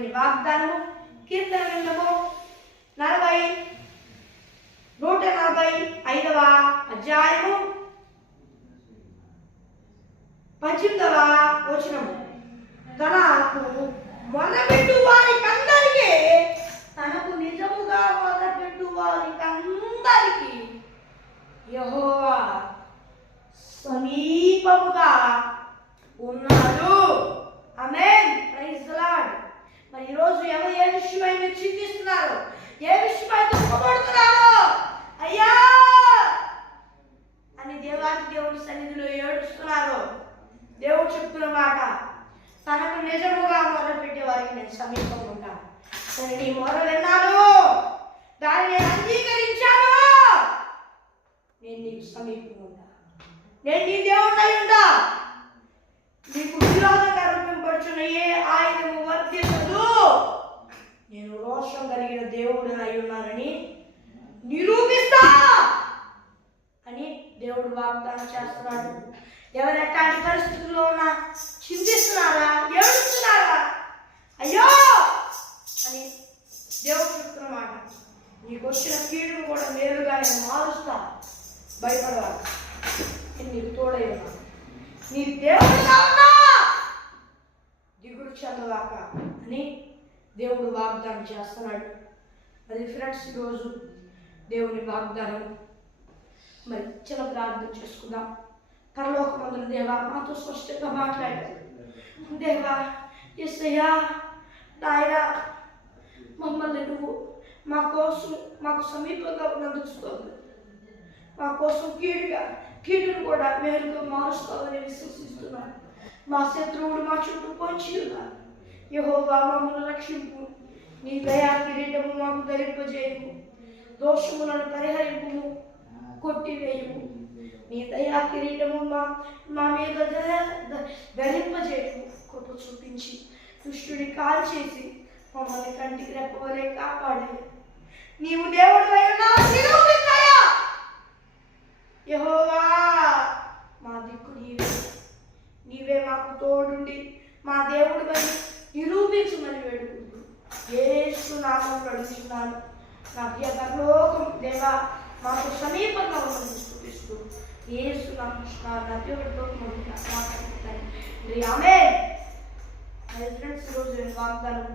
దేవుని వాగ్దానము కీర్తన గ్రంథము 145వ అధ్యాయము 18వ వచనము. తనకు మొరపెట్టు వారికందరికీ, తనకు నిజముగా మొరపెట్టు వారికందరికీ యెహోవా సమీపముగా ఉన్నాడు. ఆమేన్. Praise the lord. మరి ఈరోజు ఎవరు ఏ విషయమై మీరు చింతిస్తున్నారు, ఏ విషయమై దుఃఖపడుతున్నారు, అయ్యా అని దేవుని సన్నిధిలో ఏడుస్తున్నారు. దేవుడు చెప్తున్న మాట, తనకు నిజముగా మొరపెట్టే వారికి నేను సమీపంగా ఉంటాను. నేను నీ మొర విన్నాను, దాన్ని నేను అంగీకరించాను, నేను నీకు సమీపంగా ఉంటా, నేను నీ దేవుడై ఉంటా. నీకు విరోధంగా రూపింపడుచున్న ఏ ఆయుధము వర్తించదు, నేను రోషం కలిగిన దేవుడు అయి ఉన్నానని నిరూపిస్తా అని దేవుడు వాగ్దానం చేస్తున్నాడు. ఎవరు ఎట్లాంటి పరిస్థితుల్లో ఉన్నా చింతిస్తున్నారా, ఏడుస్తున్నారా, అయ్యో అని దేవుడు చెప్తున్నమాట, నీకు వచ్చిన కీడును కూడా మేలుగా నేను మారుస్తా, భయపడవాలి, నేను నీకు తోడై ఉన్నా, నీ దేవుడుగా ఉన్నా, దిగుడు చెందవాక అని దేవుడు వాగ్దానం చేస్తున్నాడు. మరి ఫ్రెండ్స్, ఈరోజు దేవుని వాగ్దానం మరి చిన్న ప్రార్థన చేసుకుందాం. పరలోకమందున దేవా, మాతో స్పష్టంగా మాట్లాడారు. దేవా, యేసయ్యా, నాయనా, మమ్మల్ని నువ్వు మాకు సమీపంగా ఉన్నందుకు స్తోత్రం. మా కోసం కీడును కూడా మేలుగా మారుస్తావని విశ్వసిస్తున్నాను. మా శత్రువులు మా చుట్టూ పొంచి ఉన్నారు. యెహోవా, మమ్మల్ని రక్షింపు, నీ దయా కిరీటము మాకు ధరింపజేయము, దోషములను పరిహరింపుము, కొట్టివేయము. నీ దయా కిరీటము మా మీద ధరింపజేయము, కృప చూపించి దుష్టుని కాల్చేసి మమ్మల్ని కంటికి రెప్పవలే కాపాడే నీవు దేవుడు నిరూపించాయా. యెహోవా, మా దిక్కు నీవే మాకు తోడుండి మా దేవుడు నిరూపించమని వేడుకుంటూ యేసు నామములో అడుగుతున్నాను. నా ప్రియ పరలోకం దేవా, మాకు సమీపంగా ఉన్నది స్తుతిస్తూ యేసు నామమున నా దేవుడితో మాట్లాడుతాను. ఆమేన్. ఫ్రెండ్స్, ఈరోజు నేను వాగ్దానం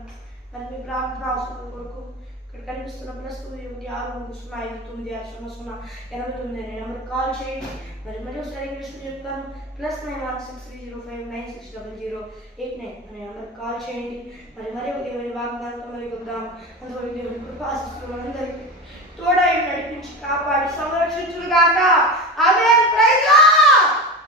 మరి మీ ప్రార్థన అవసరం కొరకు ఇక్కడ కనిపిస్తున్న +9605980 నెంబర్ కాల్ చేయండి. మరి ఒకసారి ఇంగ్లీష్లో చెప్తాను, +916305960089 అనే నెంబర్ కాల్ చేయండి. మరి ఒక దేవుని వాగ్దానంతో మరి వద్దాం. అందువల్ల దేవుని కృప ఆశీస్సులు మనందరికీ తోడై నడిపించి కాపాడి సంరక్షించుగాక.